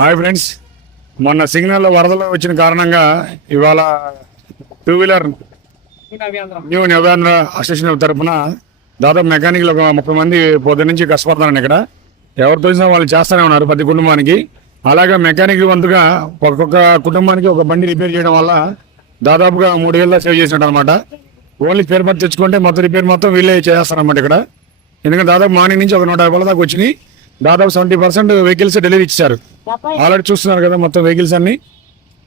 Hi friends, మొన్న సిగ్నల్లో వరదలు వచ్చిన కారణంగా ఇవాళ టూ వీలర్ న్యూ నవ్యాంధ్ర అసోసియేషన్ తరఫున దాదాపు మెకానిక్లు ఒక 30 మంది పొద్దు నుంచి కష్టపడుతున్నారండి. ఇక్కడ ఎవరు తోచినా వాళ్ళు చేస్తూనే ఉన్నారు ప్రతి కుటుంబానికి. అలాగే మెకానిక్ వంతుగా ఒక్కొక్క కుటుంబానికి ఒక బండి రిపేర్ చేయడం వల్ల దాదాపుగా 3,000 సేవ్ చేసినట్టు అనమాట. ఓన్లీ స్పేర్ పార్ట్ తెచ్చుకుంటే మొత్తం రిపేర్ మొత్తం వీళ్ళే చేస్తారనమాట ఇక్కడ. ఎందుకంటే దాదాపు మార్నింగ్ నుంచి ఒక 150 దాకా వచ్చినాయి. దాదాపు 70% వెహికల్స్ డెలివరీ ఇచ్చారు. ఆల్రెడీ చూస్తున్నారు కదా మొత్తం వెహికల్స్ అన్ని.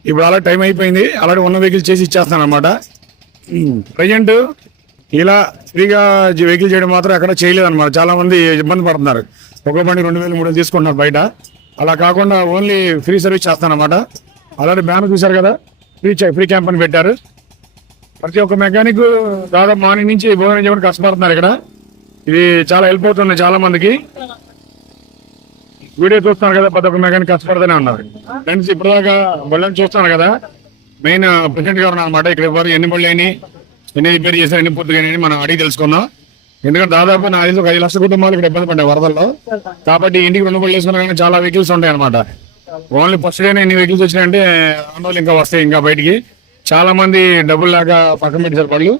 ఇప్పుడు ఆల్రెడీ టైం అయిపోయింది, ఆల్రెడీ ఉన్న వెహికల్స్ చేసి ఇచ్చేస్తాను అనమాట. ప్రజెంట్ ఇలా ఫ్రీగా వెహికల్ చేయడం మాత్రం ఎక్కడ చేయలేదు అనమాట. చాలా మంది ఇబ్బంది పడుతున్నారు. ఒక బండి 2,000 3,000 తీసుకుంటున్నారు బయట. అలా కాకుండా ఓన్లీ ఫ్రీ సర్వీస్ చేస్తాను అనమాట. ఆల్రెడీ బ్యానర్ చూశారు కదా, ఫ్రీ క్యాంప్ అని పెట్టారు. ప్రతి ఒక్క మెకానిక్ దాదాపు మార్నింగ్ నుంచి భోజనం చేయడానికి కష్టపడుతున్నారు ఇక్కడ. ఇది చాలా హెల్ప్ అవుతుంది చాలా మందికి. వీడియో చూస్తున్నారు కదా, ప్రతి ఒక్క మెకానిక్ కష్టపడుతూనే ఉన్నారు. ఫ్రెండ్స్ ఇప్పటిదాకా బళ్ళని చూస్తున్నారు కదా, మెయిన్ ప్రెసిడెంట్ గారు అనమాట. ఇక్కడ ఎవరు ఎన్ని బళ్ళు అయినాయి, ఎన్ని రిపేర్ చేశారు, ఎన్ని పూర్తిగా మనం అడిగి తెలుసుకుందాం. ఎందుకంటే దాదాపు నాకు తెలిసి ఒక 5 లక్షల కుటుంబాలు ఇక్కడ ఇబ్బంది పడ్డాయి వరదల్లో. కాబట్టి ఇంటికి 2 బళ్ళు వేసుకున్నా కానీ చాలా వెహికల్స్ ఉంటాయి అనమాట. ఓన్లీ ఫస్ట్ డేనే ఎన్ని వెహికల్స్ వచ్చినాయంటే ఆందోళన ఇంకా వస్తాయి ఇంకా బయటికి. చాలా మంది డబ్బులు లాగా పక్కన పెట్టారు బళ్ళు.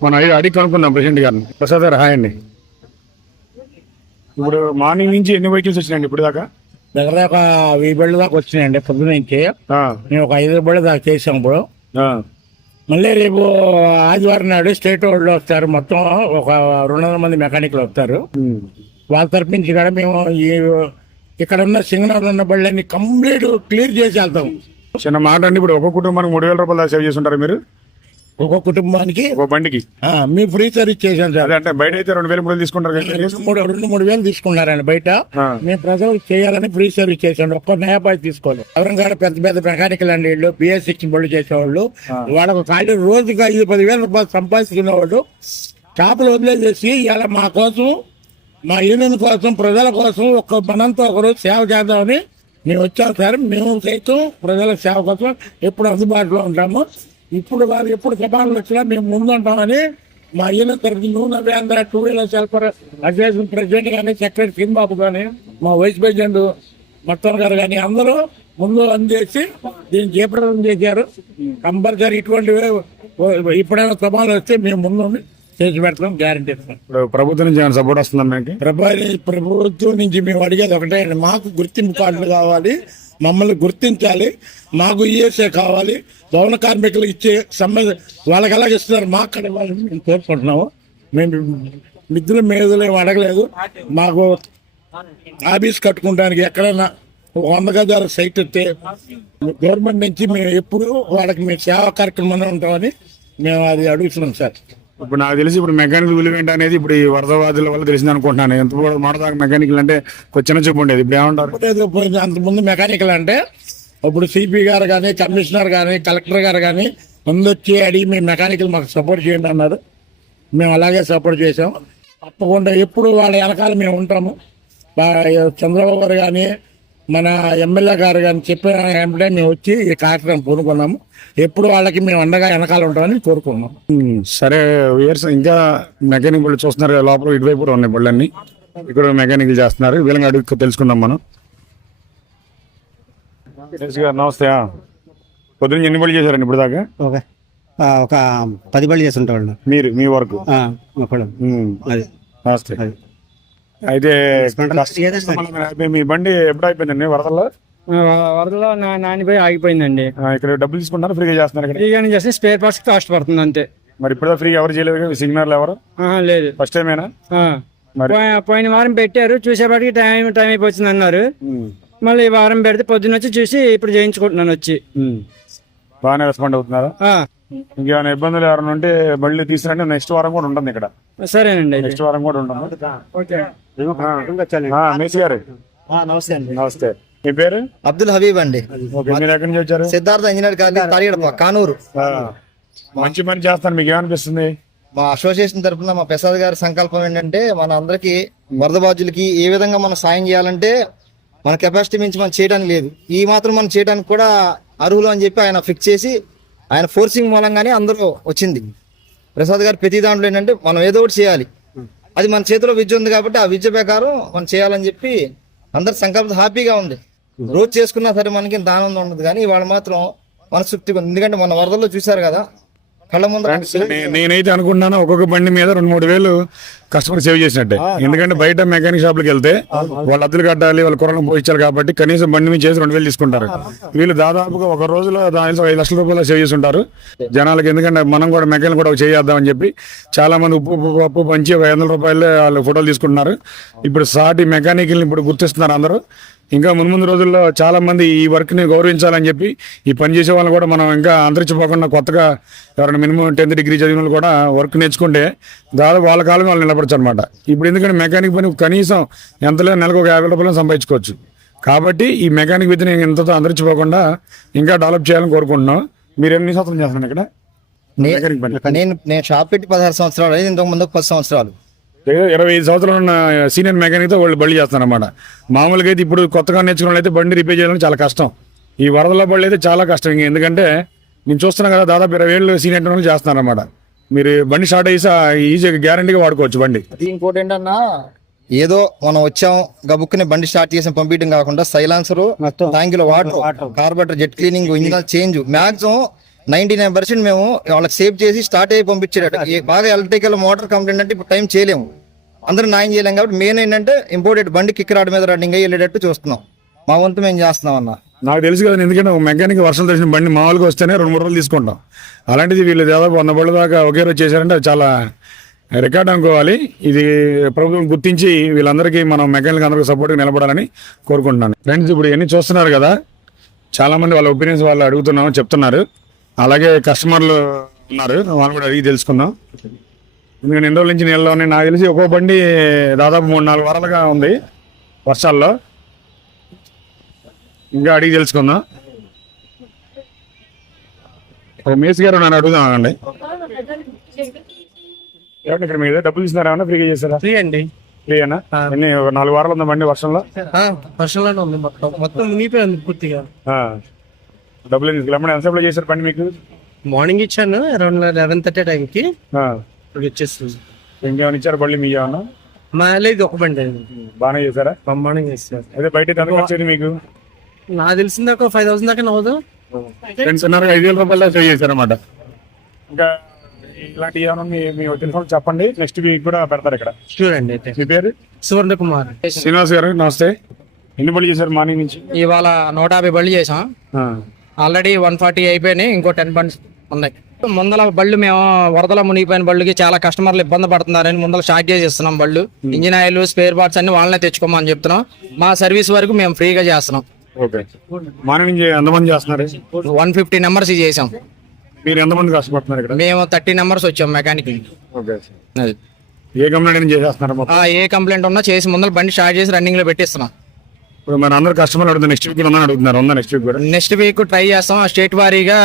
మనం అడిగి కనుక్కుందాం ప్రెసిడెంట్ గారిని. ప్రసాద్ గారు హాయ్ అండి. ఇప్పుడు మార్నింగ్ నుంచి ఎన్ని వెహికల్స్ వచ్చినాయండి ఇప్పుడు దాకా? దగ్గర ఒక 1000 బళ్ళు దాకా వచ్చినాయండి పొద్దున నుంచి. మేము ఒక 5 బళ్ళు దాకా చేసాం. ఇప్పుడు మళ్ళీ రేపు ఆదివారం నాడు స్టేట్ వాళ్ళు వస్తారు. మొత్తం ఒక 200 మంది మెకానిక్లు వస్తారు. వాళ్ళ తరపు నుంచి కూడా మేము ఇక్కడ ఉన్న సిగ్నల్ ఉన్న బళ్ళని కంప్లీట్ క్లియర్ చేసి వెళ్తాం. చిన్న మాట అండి, ఇప్పుడు ఒక్కొక్క కుటుంబానికి 3,000 రూపాయలు దాకా సేవ్ చేసి ఉంటారు మీరు ఒక్కొక్క కుటుంబానికి ఒక బండికి. మేము ఫ్రీ సర్వీస్ చేసాం సార్. అంటే బయట అయితే 2,000 3,000 తీసుకుంటారు కదా, 2-3 వేలు తీసుకున్నారండి బయట. మేము ప్రజలకు చేయాలని ఫ్రీ సర్వీస్ చేసాం. ఒక్క నయాపాయి తీసుకోవాలి. ఎవరంగా పెద్ద పెద్ద మెకానికల్ అండి వీళ్ళు, BS6 బళ్ళు చేసేవాళ్ళు. వాళ్ళకు ఖాళీ రోజుకి 5-10 రూపాయలు సంపాదించుకునేవాళ్ళు. షాపులు వదిలేసేసి ఇలా మా కోసం, మా యూనియన్ కోసం, ప్రజల కోసం మనంతా ఒకరోజు సేవ చేద్దామని మేము వచ్చాం సార్. మేము సైతం ప్రజల సేవ కోసం ఎప్పుడు అందుబాటులో ఉంటాము. ఇప్పుడు వారు ఎప్పుడు సభలు వచ్చినా మేము ముందుంటామని మా యూనియన్ తరఫున Navyandhra two wheeler helper association president కానీ, సెక్రటరీ సింబాబు కానీ, మా వైస్ ప్రెసిడెంట్ మొత్తం గారు కానీ అందరూ ముందు అందజేసి దీన్ని చేపట్టడం చేశారు. కంపల్సరీ ఇటువంటివి ఎప్పుడైనా సభలు వస్తే మేము ముందు చేసి పెడతాం, గ్యారంటీ ఇస్తాం. ఇప్పుడు ప్రభుత్వం నుంచి ఏమైనా సపోర్ట్ వస్తుందండి? ప్రభుత్వం నుంచి మేము అడిగేది ఒకటే, మాకు గుర్తింపు కార్డులు కావాలి, మమ్మల్ని గుర్తించాలి, మాకు ఈఎస్ఏ కావాలి, భవన కార్మికులు ఇచ్చే వాళ్ళకి ఎలాగ ఇస్తున్నారు మాకు అక్కడ వాళ్ళని మేము కోరుకుంటున్నాము. మేము మిద్దులు మేదులు అడగలేదు. మాకు ఆఫీస్ కట్టుకోవడానికి ఎక్కడైనా 100 గజాల సైట్ వస్తే గవర్నమెంట్ నుంచి మేము ఎప్పుడు వాళ్ళకి మేము సేవా కార్యక్రమంలో ఉంటామని మేము అది అడుగుతున్నాం సార్. ఇప్పుడు నాకు తెలిసి ఇప్పుడు మెకానికల్ విలువ ఏంటి అనేది ఇప్పుడు ఈ వరదవాదుల వల్ల తెలిసింది అనుకుంటున్నాను. ఎంత మాటదాకా మెకానికల్ అంటే చిన్న చూపు ఉండేది, ఇప్పుడు ఏమంటారు? అంతకుముందు మెకానికల్ అంటే ఇప్పుడు సిపి గారు కానీ, కమిషనర్ కానీ, కలెక్టర్ గారు కానీ ముందు వచ్చి అడిగి మేము మెకానికల్ మాకు సపోర్ట్ చేయండి అన్నారు. మేము అలాగే సపోర్ట్ చేసాం. తప్పకుండా ఎప్పుడు వాళ్ళ వెనకాల మేము ఉంటాము. చంద్రబాబు గారు కానీ, మన ఎమ్మెల్యే గారు కానీ చెప్పిన వెంటనే మేము వచ్చి ఈ కార్యక్రమం పూనుకున్నాము. ఎప్పుడు వాళ్ళకి మేము అండగా వెనకాల ఉంటామని కోరుకున్నాం. సరే, ఇంకా మెకానిక్ బళ్ళు చూస్తున్నారు కదా, లోపల ఇటువైపు కూడా ఉన్నాయి బళ్ళన్నీ. ఇక్కడ మెకానికల్ చేస్తున్నారు, వీళ్ళని అడుగు తెలుసుకుందాం మనం. నమస్తే. పొద్దున్న ఎన్ని బళ్ళు చేశారండి ఇప్పుడు దాకా? ఒక 10 బళ్ళు చేస్తుంటాడు మీరు మీ వరకు. అయితే మీ బండి ఎప్పుడు అయిపోయిందండి వరదల్లో? వరదలో నానిపోయి ఆగిపోయిందండి. ఇక్కడ డబ్బులు తీసుకుంటారు, ఫ్రీగా చేస్తున్నారు? ఫ్రీగానే చేస్తే స్పేర్ పార్ట్స్ కాస్ట్ పడుతుంది అంతే. మరి ఇప్పుడు ఫ్రీగా ఎవరు చేయలేదు, సిగ్నల్ ఎవరు? లేదు, ఫస్ట్ టైమేనా? పోయిన వారం పెట్టారు, చూసేపాటికి టైం అయిపోతుంది అన్నారు. మళ్ళీ ఈ వారం పెడితే పొద్దున్న వచ్చి చూసి ఇప్పుడు చేయించుకుంటున్నాను వచ్చి. బాగానే రెస్పాండ్ అవుతున్నారా? ఇంకేమైనా ఇబ్బందులు ఎవరైనా ఉంటే మళ్ళీ తీసుకురండి, నెక్స్ట్ వారం కూడా ఉంటుంది ఇక్కడ. సరేనండి, నెక్స్ట్ వారం కూడా ఉంటుంది. మేసి గారు నమస్తే అండి. నమస్తే. మీ పేరు? అబ్దుల్ హబీబ్ అండి. మీరు ఎక్కడి నుంచి వచ్చారు? Siddhartha engineer college, Kanuru. మంచి పని చేస్తాను, మీకు ఏమనిపిస్తుంది? మా అసోసియేషన్ తరఫున మా ప్రసాద్ గారి సంకల్పం ఏంటంటే, మన అందరికి వరద బాధ్యులకి ఏ విధంగా మనం సాయం చేయాలంటే మన కెపాసిటీ మించి మనం చేయడానికి లేదు, ఈ మాత్రం మనం చేయడానికి కూడా అర్హులు అని చెప్పి ఆయన ఫిక్స్ చేసి ఆయన ఫోర్సింగ్ మూలంగానే అందరూ వచ్చింది. ప్రసాద్ గారు ప్రతి దాంట్లో ఏంటంటే మనం ఏదో ఒకటి చేయాలి, అది మన చేతిలో విద్య ఉంది కాబట్టి ఆ విద్య ప్రకారం మనం చేయాలని చెప్పి అందరి సంకల్పం హ్యాపీగా ఉంది. రోజు చేసుకున్నా సరే మనకి ఇంత ఆనందం ఉండదు, కానీ వాళ్ళు మాత్రం మనస్తృప్తిగా ఉంది. ఎందుకంటే మన వరదల్లో చూశారు కదా కళ్ళ ముందు. నేనైతే అనుకుంటున్నాను ఒక్కొక్క బండి మీద 2-3 వేలు కస్టమర్ సేవ్ చేసినట్టే. ఎందుకంటే బయట మెకానిక్ షాప్కి వెళ్తే వాళ్ళు అద్దెలు కట్టాలి, వాళ్ళు కూరలు పోయించాలి కాబట్టి కనీసం బండి మీద చేసి 2,000 తీసుకుంటారు. వీళ్ళు దాదాపుగా ఒక రోజులో 5 లక్షల రూపాయలు సేవ్ చేసి ఉంటారు జనాలకి. ఎందుకంటే మనం కూడా మెకానిక్ కూడా చేద్దామని చెప్పి చాలా మంది ఉప్పు పంచి ఒక 500 రూపాయలు వాళ్ళు ఫోటోలు తీసుకుంటున్నారు. ఇప్పుడు సాటి మెకానికల్ని ఇప్పుడు గుర్తిస్తున్నారు అందరూ. ఇంకా ముందు రోజుల్లో చాలా మంది ఈ వర్క్ ని గౌరవించాలని చెప్పి ఈ పని చేసే వాళ్ళని కూడా మనం ఇంకా అంతరించిపోకుండా కొత్తగా ఎవరైనా మినిమం 10th డిగ్రీ చదివిన వాళ్ళు కూడా వర్క్ నేర్చుకుంటే దాదాపు వాళ్ళ కాలం వాళ్ళు నిలబడచ్చు అనమాట. ఇప్పుడు ఎందుకంటే మెకానిక్ పని కనీసం ఎంతలో నెలకు ఒక 50 రూపాయలు సంపాదించుకోవచ్చు. కాబట్టి ఈ మెకానిక్ విద్యని ఎంతతో అంతరించిపోకుండా ఇంకా డెవలప్ చేయాలని కోరుకుంటున్నాం. మీరు ఎన్ని సంవత్సరం చేస్తున్నారు ఇక్కడ మెకానిక్ పని? నేను షాప్ పెట్టి 16 సంవత్సరాలు అయింది, ఇంతకు ముందు 10 సంవత్సరాలు. 25 సంవత్సరాలు ఉన్న సీనియర్ మెకానిక్ తో వాళ్ళు బళ్ళు చేస్తారన్నమాట. మామూలుగా అయితే ఇప్పుడు కొత్తగా నేర్చుకున్న వాళ్ళు అయితే బండి రిపేర్ చేయడం చాలా కష్టం. ఈ వరదల బళ్ళు అయితే చాలా కష్టం. ఎందుకంటే నేను చూస్తున్నాను కదా, దాదాపు 20 ఏళ్ళు సీనియర్ వాళ్ళు చేస్తున్నారన్నమాట. మీరు బండి స్టార్ట్ అయ్యి ఈజీగా గ్యారంటీగా వాడుకోవచ్చు బండి. ఇంకోటి ఏంటన్నా, ఏదో మనం వచ్చాం గబుక్కుని బండి స్టార్ట్ చేసి పంపించడం కాకుండా సైలాన్సర్, ట్యాంకులో water, carburettor, jet cleaning, engine change, maximum 99% మేము వాళ్ళకి సేవ్ చేసి స్టార్ట్ అయ్యి పంపించేటట్టు. బాగా ఎలక్ట్రికల్ మోటార్ కంప్లైంట్ అంటే ఇప్పుడు టైం చేయలేము, అందరూ న్యాయం చేయలేము. కాబట్టి మెయిన్ ఏంటంటే ఇంపోర్టెడ్ బండి కిక్ రాడ్ మీద రన్నింగ్ అయ్యి వెళ్ళేటట్టు చూస్తున్నాం. మా వంతు మేము చేస్తున్నాం అన్న. నాకు తెలుసు కదా, ఎందుకంటే ఒక మెకానిక్ వర్షం తెలిసిన బండి మామూలుగా వస్తేనే 2-3 రోజులు తీసుకుంటాం. అలాంటిది వీళ్ళు దాదాపు 100 బళ్ళు దాకా ఒకే రోజు చేశారంటే అది చాలా రికార్డ్ అనుకోవాలి. ఇది ప్రభుత్వం గుర్తించి వీళ్ళందరికీ మనం మెకానిక్ అందరికీ సపోర్ట్గా నిలబడాలని కోరుకుంటున్నాను. ఫ్రెండ్స్, ఇప్పుడు ఇవన్నీ చూస్తున్నారు కదా, చాలా మంది వాళ్ళ ఒపీనియన్స్ వాళ్ళు అడుగుతున్నాం చెప్తున్నారు. అలాగే కస్టమర్లు ఉన్నారు, వాళ్ళు కూడా అడిగి తెలుసుకుందాం. ఎందుకంటే 2 రోజుల నుంచి నీళ్ళలోనే నాకు తెలిసి ఒక్కో బండి దాదాపు 3-4 వారాలుగా ఉంది వర్షాల్లో. ఇంకా అడిగి తెలుసుకుందాం. మేస్ గారు నన్ను అడుగుదాం అండి, ఏమంటే ఇక్కడ మీద డబ్బులు ఇస్తున్నారా, ఏమన్నా ఫ్రీగా చేస్తారా? ఫ్రీ అండి. ఫ్రీనా? ఎన్ని 4 వారాలు ఉందా బండి వర్షంలో? వర్షంలోనే ఉంది, మొత్తం మునిగిపోయింది పూర్తిగా. డబ్బులు తీసుకెళ్ళి ఎంతసేపులో చేశారు బండి మీకు? మార్నింగ్ ఇచ్చాను అరౌండ్ 11:30 టైంకి, ఇప్పుడు ఇచ్చేస్తుంది. ఇంకేమైనా ఇచ్చారు బండి మీ ఏమన్నా? మా లేదు ఒక బండి అండి. బాగానే చేశారా? మార్నింగ్ ఇస్తారు. అదే బయట ఎంత వచ్చేది మీకు? నాకు తెలిసింది ఒక 5,000 దాకా నవ్వదు. 5,000 రూపాయలు సేవ్ చేశారన్నమాట. ఇంకా ఇలాంటి ఏమన్నా మీ తెలిసిన చెప్పండి, నెక్స్ట్ వీక్ కూడా పెడతారు ఇక్కడ. షూర్ అండి. అయితే మీ పేరు? సువర్ణ కుమార్. శ్రీనివాస్ గారు నమస్తే. ఎన్ని బళ్ళు చేశారు మార్నింగ్ నుంచి? ఇవాళ 150 బళ్ళు చేసాం. ఆల్రెడీ 140 అయిపోయినాయి, ఇంకో 10 బండ్స్ ఉన్నాయి. ముందల బళ్ళు మేము వరదల మునిగిపోయిన బళ్ళుకి చాలా కస్టమర్లు ఇబ్బంది పడుతున్నారని ముందర స్టార్ట్ చేసి ఇస్తున్నాం. బళ్ళు ఇంజిన్ ఆయిల్, స్పేర్ పార్ట్స్ అన్ని వాళ్ళనే తెచ్చుకోమని చెప్తున్నాం. మా సర్వీస్ వరకు మేము ఫ్రీగా చేస్తున్నాం. ఓకే. మార్నింగ్ నుంచి ఎంతమంది చేస్తున్నారు? 150 నెంబర్స్ చేసాం. మీరు ఎంతమంది కష్టపడుతున్నారు ఇక్కడ? మేము 30 నెంబర్స్ వచ్చాం మెకానిక్. ఓకే. ఏ కంప్లైంట్ చేసేస్తున్నారు? ఏ కంప్లైంట్ ఉన్నా చేసి ముందర బండి స్టార్ట్ చేసి రన్నింగ్ లో పెట్టిస్తున్నాం. ఇప్పుడు మన అందరు కస్టమర్లు అడుగుతారు, నెక్స్ట్ వీక్ ఉందని అడుగుతున్నారు. ఉందా నెక్స్ట్ వీక్ కూడా? నెక్స్ట్ వీక్ ట్రై చేస్తాం. స్టేట్ వారీగా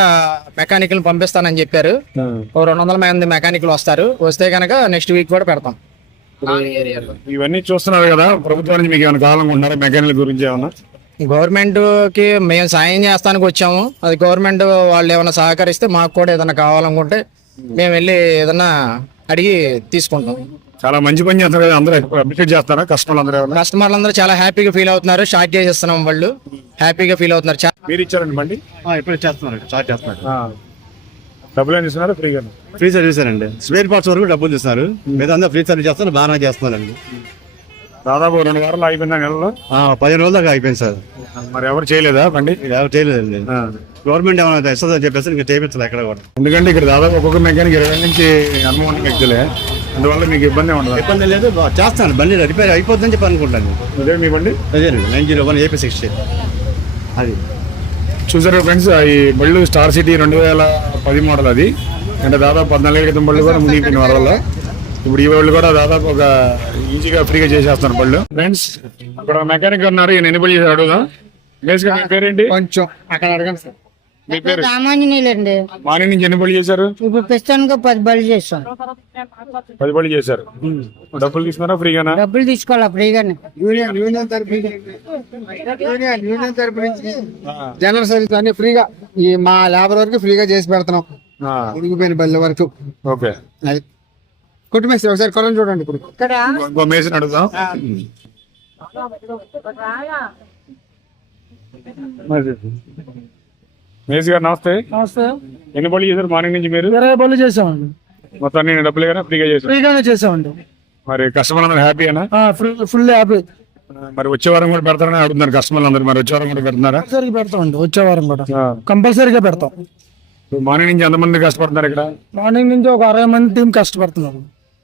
మెకానికల్ పంపిస్తానని చెప్పారు. 200 మంది మెకానికల్ వస్తారు. వస్తే కనుక నెక్స్ట్ వీక్ కూడా పెడతాం. ఇవన్నీ చూస్తున్నారు కదా, ప్రభుత్వం నుంచి మీకు ఏమైనా కావాలనుకుంటున్నారా మెకానికల్ గురించి ఏమన్నా? గవర్నమెంట్ కి మేము సాయం చేస్తానికి వచ్చాము. అది గవర్నమెంట్ వాళ్ళు ఏమైనా సహకరిస్తే మాకు కూడా ఏదైనా కావాలనుకుంటే మేము వెళ్ళి ఏదన్నా అడిగి తీసుకుంటాం. చాలా మంచి పని చేస్తారు కదా, అందరూ అప్రిషియేట్ చేస్తారా కస్టమర్లు అందరూ? కస్టమర్లు అందరూ చాలా హ్యాపీగా ఫీల్ అవుతున్నారు. స్టార్ట్ చేసేస్తున్నాం, వాళ్ళు హ్యాపీగా ఫీల్ అవుతున్నారు. మీరు ఇచ్చారండి బండి? ఇప్పుడు చేస్తున్నారు, స్టార్ట్ చేస్తున్నారు. డబ్బులు ఏం ఇస్తున్నారు? ఫ్రీగా? ఫ్రీ సర్వీస్ అండి. స్పేర్ పార్ట్స్ వరకు డబ్బులు ఇస్తున్నారు. మీద అందరూ ఫ్రీ సర్వీస్ చేస్తున్నారు, బాగానే చేస్తున్నారండి. దాదాపు 2 వారాలు అయిపోయిందా నెలలో? 15 రోజుల దాకా అయిపోయింది సార్. మరి ఎవరు చేయలేదా బండి? ఎవరు చేయలేదండి. గవర్నమెంట్ ఏమైనా ఇస్తుందని చెప్పేసి ఇంకా చేయించాలి ఎక్కడ కూడా. ఎందుకంటే ఇక్కడ దాదాపు ఒక్కొక్క మెకానిక్ 20 నుంచి అనుభవం ఉన్న వ్యక్తులే, అందువల్ల మీకు ఇబ్బంది ఉండదు. ఇబ్బంది లేదు, చేస్తాను. బండి రిపేర్ అయిపోతుందని చెప్పి అనుకుంటాను. అదే మీ బండి? అదేనండి 901 AP60. అది చూసారు ఫ్రెండ్స్, ఈ బళ్ళు స్టార్ సిటీ 2010 మోడల్. అది అంటే దాదాపు 14 ఏళ్ళ క్రితం బళ్ళు కూడా మునిగిపోయిన వరదల్లో. ఇప్పుడు ఈ వాళ్ళు కూడా దాదాపు ఒక ఈజీగా ఫ్రీగా చేసేస్తున్నారు బళ్ళు. ఫ్రెండ్స్, అక్కడ మెకానిక్ ఉన్నారు, ఈయన ఎన్ని బళ్ళు చేసి అడుగుదాం. బేసిక్గా మీ పేరేంటి? కొంచెం అక్కడ అడగండి సార్. మీ పేరు? సామాన్యులండి. మార్నింగ్ నుంచి ఎన్ని బళ్ళు చేశారు? ఇప్పుడు ప్రస్తుతానికి 10 బళ్ళు చేస్తాం. 10 బళ్ళు చేశారు. డబ్బులు తీసుకున్నారా ఫ్రీగానా? డబ్బులు తీసుకోవాలా ఫ్రీగానే? యూనియన్ తరఫు నుంచి జనరల్ సర్వీస్ అన్ని ఫ్రీగా ఈ మా లేబర్ వరకు ఫ్రీగా చేసి పెడుతున్నాం. మునిగిపోయిన బళ్ళ వరకు. ఓకే. అది కుటుంబేసి ఒకసారి కొలం చూడండి. ఇప్పుడు ఇక్కడ ఇంకో మేసిన అడుగుదాం. మేసి గారు నమస్తే. ఎన్ని బళ్ళు చేశారు మార్నింగ్ నుంచి మీరు? 20 బళ్ళు చేసామండి. మొత్తం నేను డబ్బులు కానీ ఫ్రీగా చేశారు. ఫ్రీగానే చేసామండి. మరి కస్టమర్ అందరూ హ్యాపీనా? Full happy. మరి వచ్చే వారం కూడా పెడతారని అడుగుతున్నారు కస్టమర్లు అందరూ. మరి వచ్చే వారం కూడా పెడుతున్నారా? కంపల్సరీగా పెడతామండి. వచ్చే వారం కూడా కంపల్సరీగా పెడతాం. మార్నింగ్ నుంచి ఎంతమంది కష్టపడుతున్నారు ఇక్కడ? మార్నింగ్ నుంచి ఒక 60 మంది టీం కష్టపడుతున్నాం.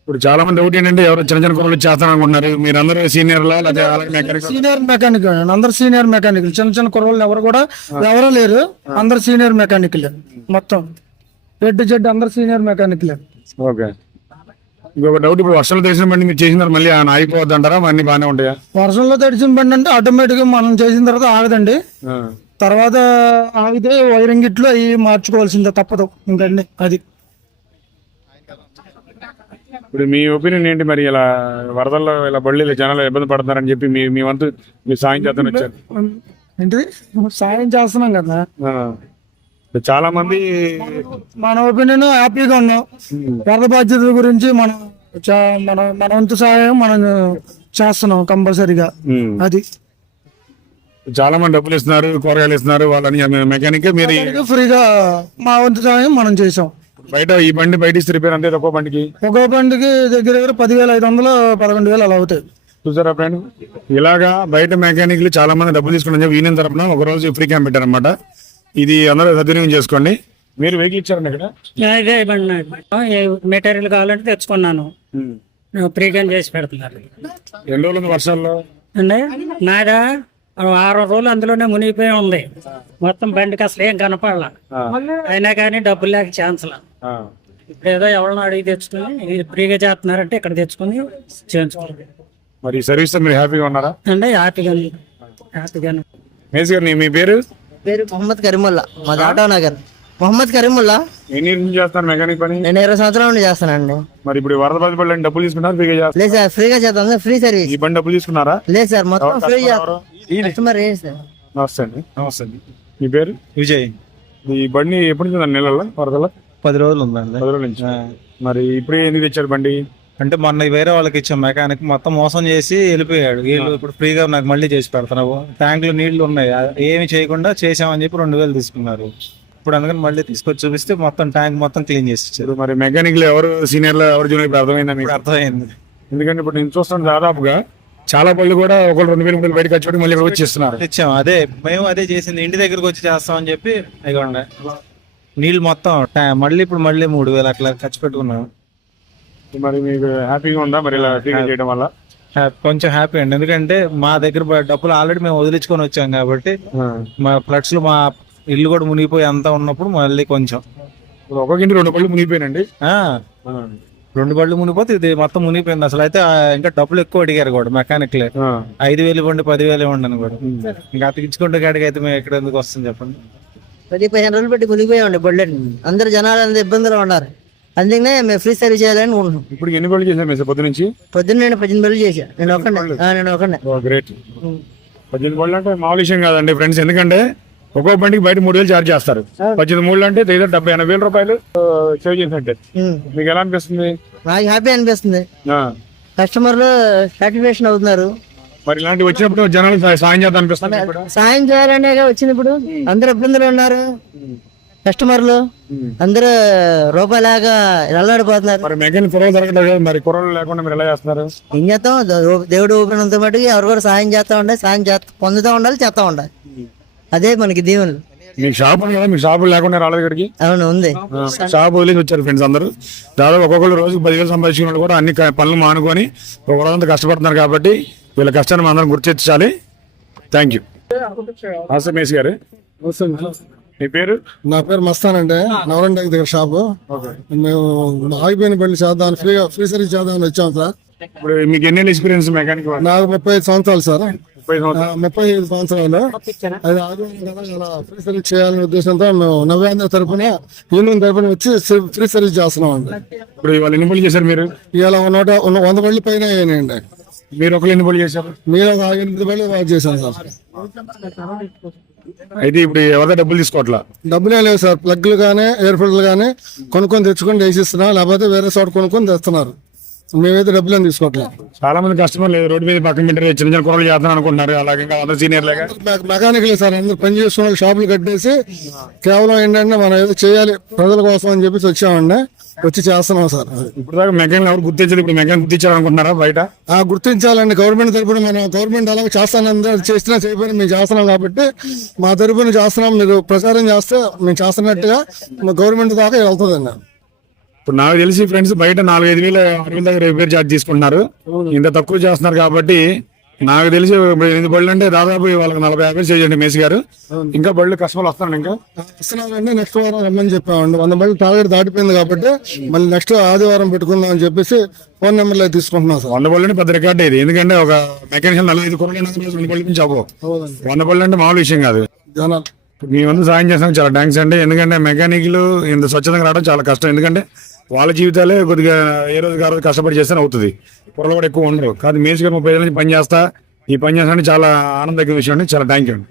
ఇప్పుడు చాలా మంది డౌట్ ఏంటంటే ఎవరు చిన్న చిన్న కుర్రలు చేస్తారనుకుంటున్నారు. మీరు అందరూ సీనియర్లా లేదా అలాగే మెకానిక్? సీనియర్ మెకానిక్ అందరు సీనియర్ మెకానికల్. చిన్న చిన్న కుర్రోళ్ళు ఎవరు కూడా ఎవరూ లేరు. అందరు సీనియర్ మెకానికలే. మొత్తం జెడ్ అందరు సీనియర్ మెకానికలే. ఓకే. ఇంకొక డౌట్, ఇప్పుడు వర్షాలు తెలిసిన బండి మీరు చేసిన మళ్ళీ ఆగిపోవద్దు అంటారా? అన్ని బాగానే ఉంటాయా? వర్షంలో తడిచిన బండి అంటే ఆటోమేటిక్ గా మనం చేసిన తర్వాత ఆగదండి. తర్వాత ఆగితే వైరింగ్ ఇట్లు అవి మార్చుకోవాల్సిందే, తప్పదు ఇంకండి. అది ఇప్పుడు మీ ఒపీనియన్ ఏంటి మరి? ఇలా వరదల్లో ఇలా బళ్ళు జనాలు ఇబ్బంది పడుతున్నారని చెప్పి మీ వంతు మీరు సాయం చేద్దామని వచ్చారు. ఏంటిది సాయం చేస్తున్నాం కదా. చాలా మంది మన ఒపీనియన్ హ్యాపీగా ఉన్నాం. వరద బాధ్యతల గురించి మన వంతు సహాయం మనం చేస్తున్నాం కంపల్సరీగా. అది చాలా మంది డబ్బులు ఇస్తున్నారు, కూరగాయలు ఇస్తున్నారు వాళ్ళని మెకానిక్. మీరు ఫ్రీగా మా వంతు సహాయం మనం చేసాం. బయట ఈ బండి బయట ఇస్తే రిపేర్ అంతే ఒక్కో బండికి? ఒక్కో బండికి దగ్గర 10,500 11,000 అలా అవుతాయి. చూసారా ఫ్రెండ్, ఇలాగా బయట మెకానిక్లు చాలా మంది డబ్బులు తీసుకుని యూనియన్ తరపున ఒక రోజు ఫ్రీ క్యాంప్ పెట్టారనమాట. ఇది అందరూ సద్వినియోగం చేసుకోండి. మీరు వెహికల్ ఇచ్చారండి ఇక్కడ? మెటీరియల్ కావాలంటే తెచ్చుకున్నాను. ఫ్రీగా చేసి పెడుతున్నారు. ఎన్ని రోజులు ఉంది వర్షాల్లో? అండి నాదా 6 రోజులు అందులోనే మునిగిపోయి ఉంది. మొత్తం బండికి అసలు ఏం కనపడలా. అయినా కానీ డబ్బులు లేక ఛాన్స్లా. ఇప్పుడు ఏదో ఎవరిని అడిగి తెచ్చుకుని ఫ్రీగా చేస్తున్నారంటే ఇక్కడ తెచ్చుకుని చేయించుకోండి. మరి సర్వీస్ మీరు హ్యాపీగా ఉన్నారా? అంటే హ్యాపీగా. మేసి గారు మీ పేరు? పేరు మొహమ్మద్ కరీముల్లా. మాది ఆటో నగర్. మొహమ్మద్ కరీముల్లా. ఎన్ని నుంచి చేస్తారు మెకానిక్ పని? నేను 20 సంవత్సరాల నుండి చేస్తానండి. మరి ఇప్పుడు వరద బాధ పడలేని డబ్బులు తీసుకున్నారు, ఫ్రీగా చేస్తారు? లేదు సార్, ఫ్రీగా చేస్తాం సార్. Free service. ఈ బండి డబ్బులు తీసుకున్నారా? లేదు సార్, మొత్తం ఫ్రీ చేస్తాం. కస్టమర్ ఏంటి సార్? నమస్తే అండి. నమస్తే అండి. మీ పేరు? విజయ్. ఈ బండి ఎప్పుడు నుంచి నెలల్లో వరదలో? 10 రోజులు ఉందండి. 10 రోజుల నుంచి. మరి ఇప్పుడే ఎందుకు తెచ్చారు బండి? అంటే మొన్న వేరే వాళ్ళకి ఇచ్చాం మెకానిక్, మొత్తం మోసం చేసి వెళ్ళిపోయాడు. వీళ్ళు ఇప్పుడు ఫ్రీగా నాకు మళ్ళీ చేసి పెడుతున్నావు. ట్యాంకులు నీళ్లు ఉన్నాయి, ఏమి చేయకుండా చేసామని చెప్పి 2,000 తీసుకున్నారు. ఇప్పుడు అందుకని మళ్ళీ తీసుకొచ్చి చూపిస్తే మొత్తం ట్యాంక్ మొత్తం క్లీన్ చేసి ఇచ్చారు. మరి మెకానిక్ లో ఎవరు సీనియర్ లో ఎవరు జూనియర్ ఇప్పుడు అర్థమైందా మీకు? అర్థమైంది. ఎందుకంటే ఇప్పుడు నేను చూస్తాను దాదాపుగా చాలా బళ్ళు కూడా ఒకళ్ళు 2,000 బయటకు వచ్చి మళ్ళీ ఇక్కడ వచ్చి ఇస్తున్నారు. ఇచ్చాము, అదే మేము అదే చేసింది. ఇంటి దగ్గరకు వచ్చి చేస్తామని చెప్పి ఇవ్వండి నీళ్ళు మొత్తం మళ్ళీ ఇప్పుడు మళ్ళీ 3,000 అట్లా ఖర్చు పెట్టుకున్నాం. మరి మీకు హ్యాపీగా ఉందా మరి ఇలా ఫ్రీగా చేయడం వల్ల? కొంచెం హ్యాపీ అండి, ఎందుకంటే మా దగ్గర డబ్బులు ఆల్రెడీ మేము వదిలించుకొని వచ్చాం కాబట్టి. మా ఫ్లడ్స్ లో మా ఇల్లు కూడా మునిగిపోయి అంతా ఉన్నప్పుడు మళ్ళీ కొంచెం ఒక్కొక్క ఇంటి 2 బళ్ళు మునిగిపోయినండి. 2 బళ్ళు మునిగిపోతే ఇది మొత్తం మునిగిపోయింది. అసలు అయితే ఇంకా డబ్బులు ఎక్కువ అడిగారు కూడా మెకానిక్లే. 5,000 ఇవ్వండి, 10,000 ఇవ్వండి అని కూడా. ఇంకా అతికించుకుంటే కాడికి అయితే మేము ఎక్కడ ఎందుకు వస్తుంది చెప్పండి. 10-15 రోజులు పెట్టి మునిగిపోయామండి బళ్ళని. అందరు జనాలు అందరూ ఇబ్బందులు ఉన్నారు. అందుకనే మేము ఫ్రీ సర్వీస్ చేయాలని అనుకుంటున్నాం. ఇప్పుడు ఎన్ని బళ్ళు చేశారు మీరు పొద్దు నుంచి? పొద్దున్న నేను 18 బళ్ళు చేశా. నేను ఒకనే. గ్రేట్. 18 బళ్ళు అంటే మామూలు విషయం కాదండి ఫ్రెండ్స్. ఎందుకంటే ఒక్కో బండికి బయట 3,000 ఛార్జ్ చేస్తారు. 18 అంటే 70,000-80,000 రూపాయలు సేవ్ చేసినట్టే. మీకు ఎలా అనిపిస్తుంది? నాకు హ్యాపీ అనిపిస్తుంది. కస్టమర్లు సాటిస్ఫాక్షన్ అవుతున్నారు. మరి ఇలాంటి వచ్చినప్పుడు జనాలు సాయం చేద్దాం అనిపిస్తుంది. సాయం చేయాలనే వచ్చింది. ఇప్పుడు అందరు ఇబ్బందులు ఉన్నారు. కస్టమర్లు అందరూ రూపాయలాగా వెళ్ళాడిపోతున్నారు. మరి మెకానిక్ కుర్రలు దొరకలేదు కదా, మరి కుర్రలు లేకుండా మీరు ఎలా చేస్తున్నారు? ఏం చేస్తాం, దేవుడు ఊపినంత మటుకు ఎవరు కూడా సాయం చేస్తా ఉండాలి. సాయం పొందుతూ ఉండాలి, చేస్తా ఉండాలి. అదే మనకి దీవెనలు. మీకు షాప్ ఉంది కదా, మీకు షాపులు లేకుండా రాలేదు ఇక్కడికి? అవును, ఉంది. షాప్ వదిలేసి వచ్చారు ఫ్రెండ్స్ అందరూ. దాదాపు ఒక్కొక్కరు రోజుకి 10,000 సంపాదించిన వాళ్ళు కూడా అన్ని పనులు మానుకొని ఒక రోజంతా కష్టపడుతున్నారు. కాబట్టి వీళ్ళ కష్టాన్ని మనం అందరం గుర్తించాలి. Thank you. మేసి గారు, మీ పేరు? నా పేరు మస్తాన్ అండి. నవరండి దగ్గర షాపు. మేము ఆగిపోయిన బండి చేద్దాం, ఫ్రీ సర్వీస్ చేద్దామని వచ్చాం సార్. ఇప్పుడు మీకు ఎన్ని ఎక్స్పీరియన్స్ మెకానిక్? నాకు 35 సంవత్సరాలు సార్. 35 సంవత్సరాలు. అది ఆగిపోయింది కదా, ఇలా ఫ్రీ సర్వీస్ చేయాలనే ఉద్దేశంతో మేము నవ్యాంధ్ర తరఫున యూనియన్ తరఫున వచ్చి ఫ్రీ సర్వీస్ చేస్తున్నాం అండి. ఇప్పుడు ఇవాళ ఎన్ని బళ్ళు చేశారు మీరు? ఇలా 100 బళ్ళు పైన అయ్యాయండి. మీరు ఒకళ్ళు ఎన్ని బళ్ళు చేశారు? మీరు 8 బళ్ళు చేశాను సార్. అయితే ఇప్పుడు ఎవరితో డబ్బులు తీసుకోవట్లా? డబ్బులే లేవు సార్. ప్లగ్లు కానీ ఎయిర్ ఫిల్టర్లు కానీ కొనుక్కొని తెచ్చుకొని వేసిస్తున్నాం, లేకపోతే వేరే చోట కొనుక్కొని తెస్తున్నారు. మేమైతే డబ్బులు ఏం తీసుకోవట్లేదు. చాలా మంది కస్టమర్లు రోడ్డు మీద పక్కన పెట్టారు, చిన్న చిన్న కూరలు చేస్తాను అనుకుంటున్నారు. అలాగే ఇంకా అందరూ సీనియర్లేగా మెకానికల్ సార్ అందరూ పని చేసుకున్న షాపులు కట్టేసి కేవలం ఏంటంటే మనం ఏదో చేయాలి ప్రజల కోసం అని చెప్పేసి వచ్చామండి, వచ్చి చేస్తున్నాం సార్. ఇప్పుడు దాకా మెకానిక్ ఎవరు గుర్తించదు, ఇప్పుడు మెకానిక్ గుర్తించాలనుకుంటున్నారా బయట? గుర్తించాలండి గవర్నమెంట్ తరపున, మనం గవర్నమెంట్ అలాగే చేస్తానంటే చేసినా చేయకపోయినా మేము చేస్తున్నాం కాబట్టి మా తరపున చేస్తున్నాం. మీరు ప్రచారం చేస్తే మేము చేస్తున్నట్టుగా మా గవర్నమెంట్ దాకా వెళ్తుందండి. ఇప్పుడు నాకు తెలిసి ఫ్రెండ్స్ బయట 4-5 వేలు 6 వేల దగ్గర రిపేర్ ఛార్జ్ తీసుకుంటున్నారు. ఇంత తక్కువ చేస్తున్నారు కాబట్టి నాకు తెలిసి ఇప్పుడు 8 బళ్ళు అంటే దాదాపు వాళ్ళకి 40-50 వేలు చేయండి మేసి గారు. ఇంకా బళ్ళు కస్టమర్లు వస్తున్నాడు. ఇంకా వస్తున్నామండి, నెక్స్ట్ వారం రమ్మని చెప్పామండి. 100 బళ్ళు టార్గెట్ దాటిపోయింది కాబట్టి మళ్ళీ నెక్స్ట్ ఆదివారం పెట్టుకుందాం అని చెప్పేసి ఫోన్ నెంబర్లు తీసుకుంటున్నాం సార్. 100 బళ్ళు అంటే పెద్ద రికార్డ్ ఇది. ఎందుకంటే ఒక మెకానికల్ 45 కూరలు 2 బళ్ళు నుంచి అవ్వవు. 100 బళ్ళు అంటే మామూలు విషయం కాదు. జనాలు మీ వంతు సాయం చేస్తాం, చాలా థ్యాంక్స్ అండి. ఎందుకంటే మెకానిక్లు ఇంత స్వచ్ఛంగా రావడం చాలా కష్టం. ఎందుకంటే వాళ్ళ జీవితాలే కొద్దిగా ఏ రోజుకి ఆ రోజు కష్టపడి చేస్తేనే అవుతుంది. కూరలు కూడా ఎక్కువ ఉండరు. కాదు మేసి గారు 30 ఏళ్ళ నుంచి పని చేస్తా, ఈ పని చేస్తా చాలా ఆనందకర విషయం అండి. చాలా థ్యాంక్ యూ అండి.